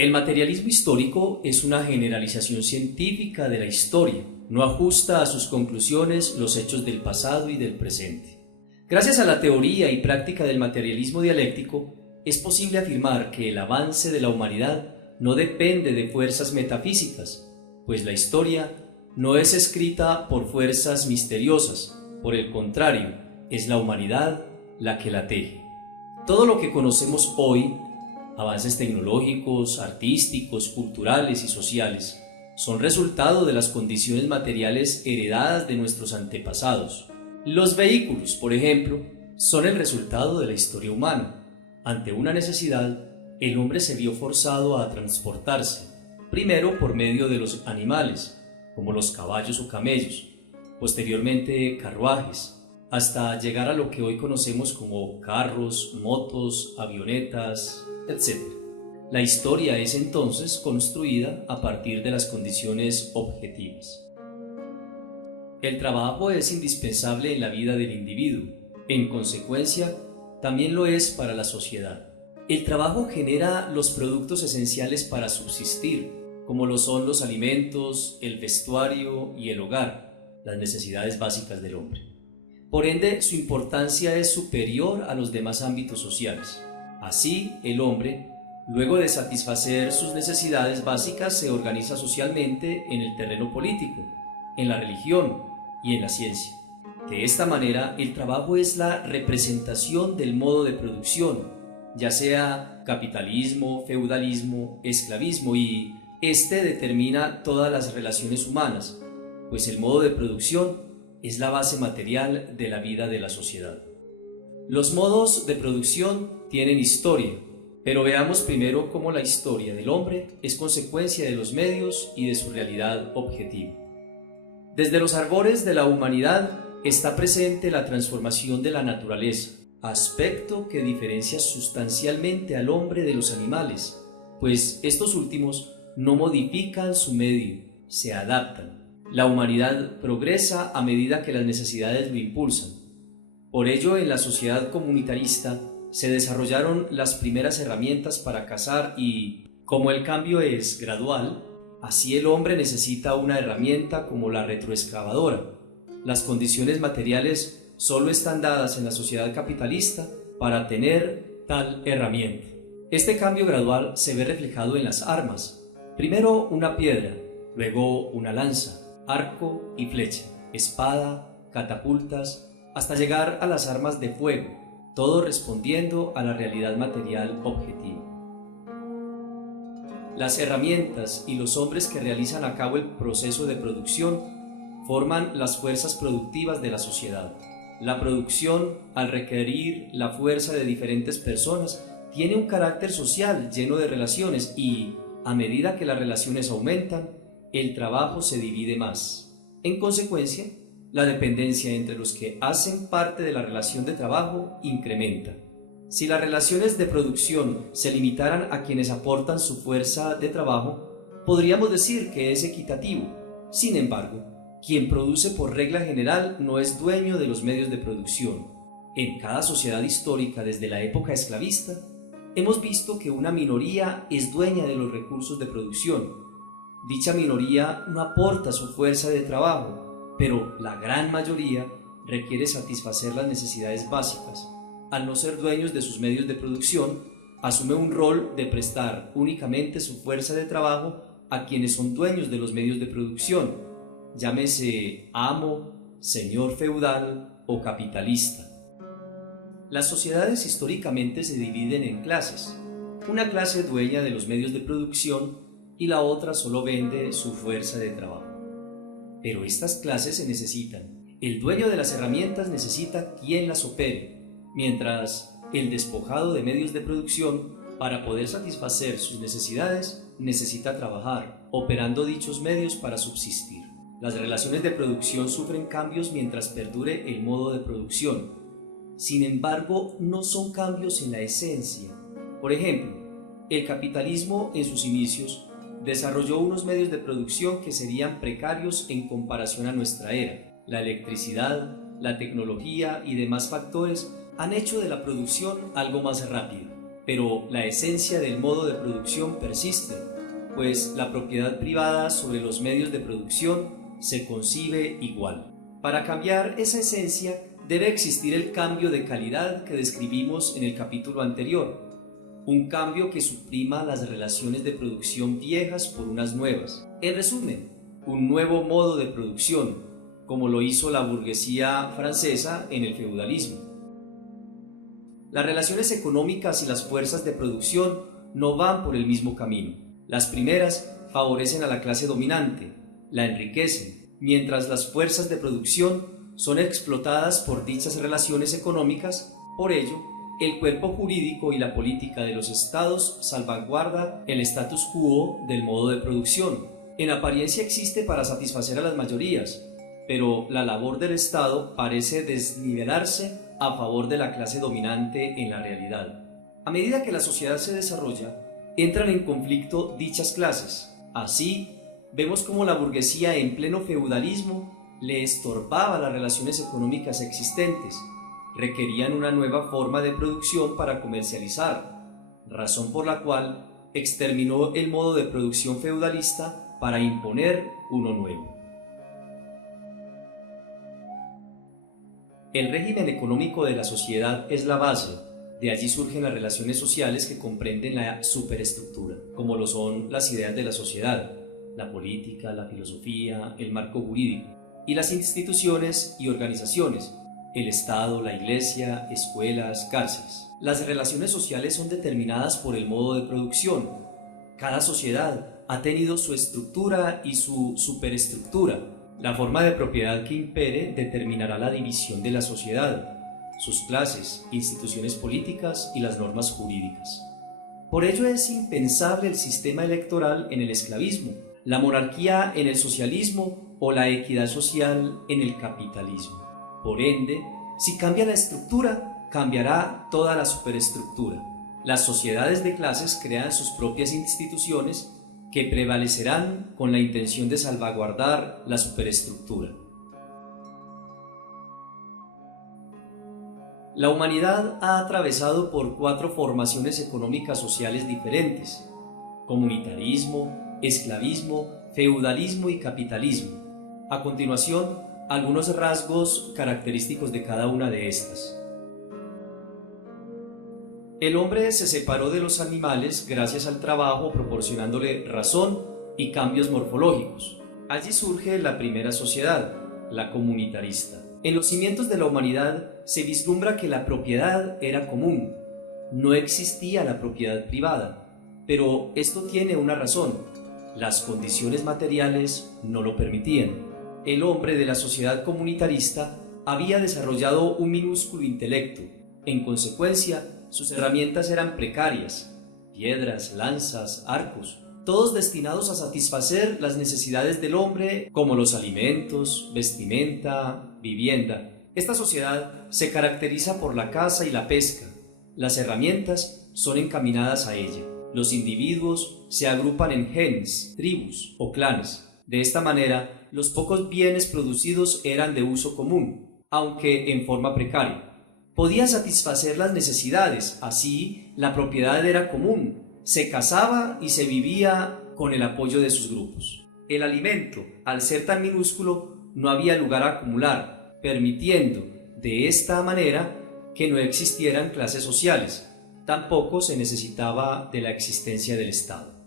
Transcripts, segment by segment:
El materialismo histórico es una generalización científica de la historia, no ajusta a sus conclusiones los hechos del pasado y del presente. Gracias a la teoría y práctica del materialismo dialéctico, es posible afirmar que el avance de la humanidad no depende de fuerzas metafísicas, pues la historia no es escrita por fuerzas misteriosas, por el contrario, es la humanidad la que la teje. Todo lo que conocemos hoy, avances tecnológicos, artísticos, culturales y sociales, son resultado de las condiciones materiales heredadas de nuestros antepasados. Los vehículos, por ejemplo, son el resultado de la historia humana. Ante una necesidad, el hombre se vio forzado a transportarse, primero por medio de los animales, como los caballos o camellos, posteriormente carruajes, hasta llegar a lo que hoy conocemos como carros, motos, avionetas, etc. La historia es entonces construida a partir de las condiciones objetivas. El trabajo es indispensable en la vida del individuo, en consecuencia, también lo es para la sociedad. El trabajo genera los productos esenciales para subsistir, como lo son los alimentos, el vestuario y el hogar, las necesidades básicas del hombre. Por ende, su importancia es superior a los demás ámbitos sociales. Así, el hombre, luego de satisfacer sus necesidades básicas, se organiza socialmente en el terreno político, en la religión y en la ciencia. De esta manera, el trabajo es la representación del modo de producción, ya sea capitalismo, feudalismo, esclavismo, y este determina todas las relaciones humanas, pues el modo de producción es la base material de la vida de la sociedad. Los modos de producción tienen historia, pero veamos primero cómo la historia del hombre es consecuencia de los medios y de su realidad objetiva. Desde los albores de la humanidad está presente la transformación de la naturaleza, aspecto que diferencia sustancialmente al hombre de los animales, pues estos últimos no modifican su medio, se adaptan. La humanidad progresa a medida que las necesidades lo impulsan. Por ello, en la sociedad comunitarista se desarrollaron las primeras herramientas para cazar y, como el cambio es gradual, así el hombre necesita una herramienta como la retroexcavadora. Las condiciones materiales solo están dadas en la sociedad capitalista para tener tal herramienta. Este cambio gradual se ve reflejado en las armas. Primero una piedra, luego una lanza, arco y flecha, espada, catapultas, hasta llegar a las armas de fuego, todo respondiendo a la realidad material objetiva. Las herramientas y los hombres que realizan a cabo el proceso de producción forman las fuerzas productivas de la sociedad. La producción, al requerir la fuerza de diferentes personas, tiene un carácter social lleno de relaciones y, a medida que las relaciones aumentan, el trabajo se divide más. En consecuencia, la dependencia entre los que hacen parte de la relación de trabajo incrementa. Si las relaciones de producción se limitaran a quienes aportan su fuerza de trabajo, podríamos decir que es equitativo. Sin embargo, quien produce por regla general no es dueño de los medios de producción. En cada sociedad histórica desde la época esclavista, hemos visto que una minoría es dueña de los recursos de producción. Dicha minoría no aporta su fuerza de trabajo, pero la gran mayoría requiere satisfacer las necesidades básicas. Al no ser dueños de sus medios de producción, asume un rol de prestar únicamente su fuerza de trabajo a quienes son dueños de los medios de producción, llámese amo, señor feudal o capitalista. Las sociedades históricamente se dividen en clases. Una clase dueña de los medios de producción y la otra solo vende su fuerza de trabajo. Pero estas clases se necesitan. El dueño de las herramientas necesita quien las opere, mientras el despojado de medios de producción, para poder satisfacer sus necesidades, necesita trabajar, operando dichos medios para subsistir. Las relaciones de producción sufren cambios mientras perdure el modo de producción. Sin embargo, no son cambios en la esencia. Por ejemplo, el capitalismo en sus inicios desarrolló unos medios de producción que serían precarios en comparación a nuestra era. La electricidad, la tecnología y demás factores han hecho de la producción algo más rápido. pero la esencia del modo de producción persiste, pues la propiedad privada sobre los medios de producción se concibe igual. Para cambiar esa esencia debe existir el cambio de calidad que describimos en el capítulo anterior, un cambio que suprima las relaciones de producción viejas por unas nuevas. En resumen, un nuevo modo de producción, como lo hizo la burguesía francesa en el feudalismo. Las relaciones económicas y las fuerzas de producción no van por el mismo camino. Las primeras favorecen a la clase dominante, la enriquecen, mientras las fuerzas de producción son explotadas por dichas relaciones económicas. Por ello, el cuerpo jurídico y la política de los estados salvaguarda el status quo del modo de producción. En apariencia existe para satisfacer a las mayorías, pero la labor del Estado parece desnivelarse a favor de la clase dominante en la realidad. A medida que la sociedad se desarrolla, entran en conflicto dichas clases. Así, vemos cómo la burguesía en pleno feudalismo le estorbaba las relaciones económicas existentes, requerían una nueva forma de producción para comercializar, razón por la cual exterminó el modo de producción feudalista para imponer uno nuevo. El régimen económico de la sociedad es la base, de allí surgen las relaciones sociales que comprenden la superestructura, como lo son las ideas de la sociedad, la política, la filosofía, el marco jurídico, y las instituciones y organizaciones, el Estado, la Iglesia, escuelas, cárceles. Las relaciones sociales son determinadas por el modo de producción. Cada sociedad ha tenido su estructura y su superestructura. La forma de propiedad que impere determinará la división de la sociedad, sus clases, instituciones políticas y las normas jurídicas. Por ello es impensable el sistema electoral en el esclavismo, la monarquía en el socialismo o la equidad social en el capitalismo. Por ende, si cambia la estructura, cambiará toda la superestructura. Las sociedades de clases crean sus propias instituciones que prevalecerán con la intención de salvaguardar la superestructura. La humanidad ha atravesado por 4 formaciones económicas sociales diferentes: comunitarismo, esclavismo, feudalismo y capitalismo. A continuación, algunos rasgos característicos de cada una de estas. El hombre se separó de los animales gracias al trabajo, proporcionándole razón y cambios morfológicos. Allí surge la primera sociedad, la comunitarista. En los cimientos de la humanidad se vislumbra que la propiedad era común. No existía la propiedad privada, pero esto tiene una razón: las condiciones materiales no lo permitían. El hombre de la sociedad comunitarista había desarrollado un minúsculo intelecto. En consecuencia, sus herramientas eran precarias: piedras, lanzas, arcos, todos destinados a satisfacer las necesidades del hombre, como los alimentos, vestimenta, vivienda. Esta sociedad se caracteriza por la caza y la pesca. Las herramientas son encaminadas a ella. Los individuos se agrupan en gens, tribus o clanes. De esta manera, los pocos bienes producidos eran de uso común, aunque en forma precaria. Podían satisfacer las necesidades, así la propiedad era común, se cazaba y se vivía con el apoyo de sus grupos. El alimento, al ser tan minúsculo, no había lugar a acumular, permitiendo de esta manera que no existieran clases sociales. Tampoco se necesitaba de la existencia del Estado.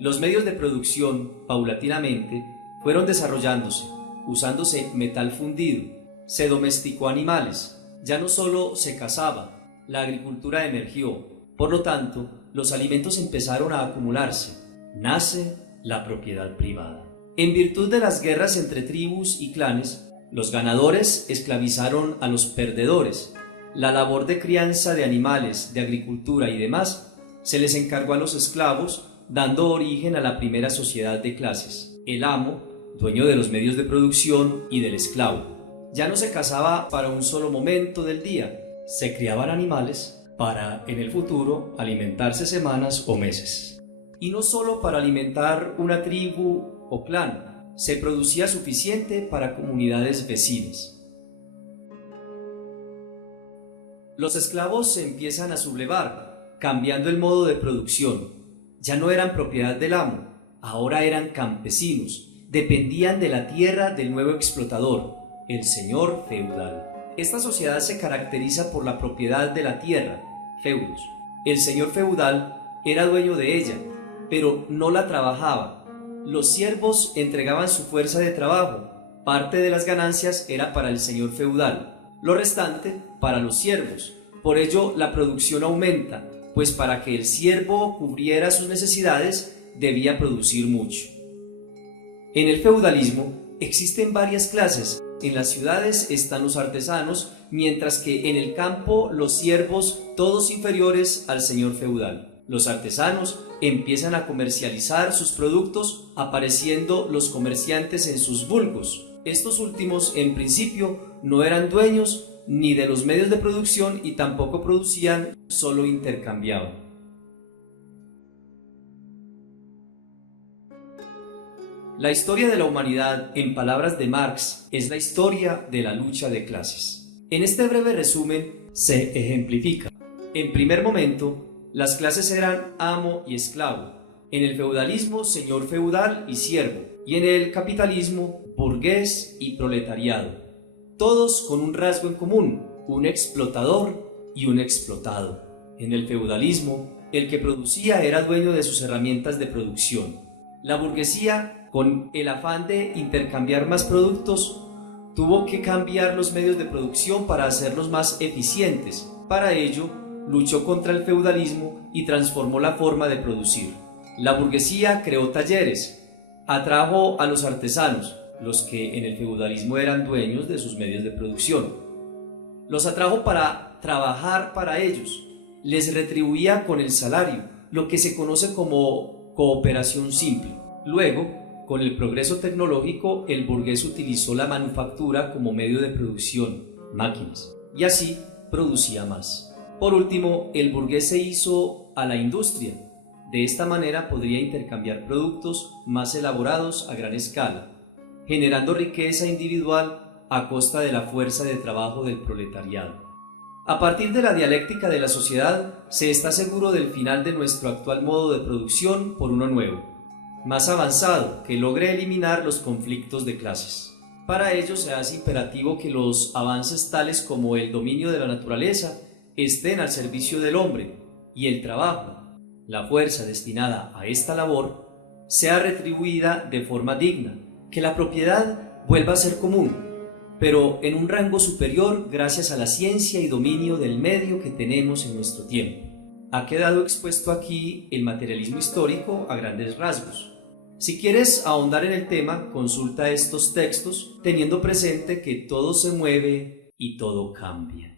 Los medios de producción, paulatinamente, fueron desarrollándose, usándose metal fundido, se domesticó animales, ya no solo se cazaba, la agricultura emergió. Por lo tanto, los alimentos empezaron a acumularse. Nace la propiedad privada. En virtud de las guerras entre tribus y clanes, los ganadores esclavizaron a los perdedores. La labor de crianza de animales, de agricultura y demás se les encargó a los esclavos, dando origen a la primera sociedad de clases. El amo, dueño de los medios de producción, y del esclavo. Ya no se cazaba para un solo momento del día, se criaban animales para, en el futuro, alimentarse semanas o meses. Y no solo para alimentar una tribu o clan, se producía suficiente para comunidades vecinas. Los esclavos se empiezan a sublevar, cambiando el modo de producción. Ya no eran propiedad del amo, ahora eran campesinos, dependían de la tierra del nuevo explotador, el señor feudal. Esta sociedad se caracteriza por la propiedad de la tierra, feudos. El señor feudal era dueño de ella, pero no la trabajaba. Los siervos entregaban su fuerza de trabajo. Parte de las ganancias era para el señor feudal, lo restante para los siervos. Por ello la producción aumenta, pues para que el siervo cubriera sus necesidades debía producir mucho. En el feudalismo existen varias clases. En las ciudades están los artesanos, mientras que en el campo los siervos, todos inferiores al señor feudal. Los artesanos empiezan a comercializar sus productos, apareciendo los comerciantes en sus vulgos. Estos últimos, en principio, no eran dueños ni de los medios de producción y tampoco producían, solo intercambiaban. La historia de la humanidad, en palabras de Marx, es la historia de la lucha de clases. En este breve resumen se ejemplifica. En primer momento, las clases eran amo y esclavo. En el feudalismo, señor feudal y siervo. Y en el capitalismo, burgués y proletariado. Todos con un rasgo en común, un explotador y un explotado. En el feudalismo, el que producía era dueño de sus herramientas de producción. La burguesía, con el afán de intercambiar más productos, tuvo que cambiar los medios de producción para hacerlos más eficientes. Para ello, luchó contra el feudalismo y transformó la forma de producir. La burguesía creó talleres, atrajo a los artesanos, los que en el feudalismo eran dueños de sus medios de producción. Los atrajo para trabajar para ellos, les retribuía con el salario, lo que se conoce como cooperación simple. Luego, con el progreso tecnológico, el burgués utilizó la manufactura como medio de producción, máquinas, y así producía más. Por último, el burgués se hizo a la industria. De esta manera podría intercambiar productos más elaborados a gran escala, generando riqueza individual a costa de la fuerza de trabajo del proletariado. A partir de la dialéctica de la sociedad, se está seguro del final de nuestro actual modo de producción por uno nuevo, más avanzado, que logre eliminar los conflictos de clases. Para ello se hace imperativo que los avances tales como el dominio de la naturaleza estén al servicio del hombre y el trabajo, la fuerza destinada a esta labor, sea retribuida de forma digna, que la propiedad vuelva a ser común, pero en un rango superior gracias a la ciencia y dominio del medio que tenemos en nuestro tiempo. Ha quedado expuesto aquí el materialismo histórico a grandes rasgos. Si quieres ahondar en el tema, consulta estos textos teniendo presente que todo se mueve y todo cambia.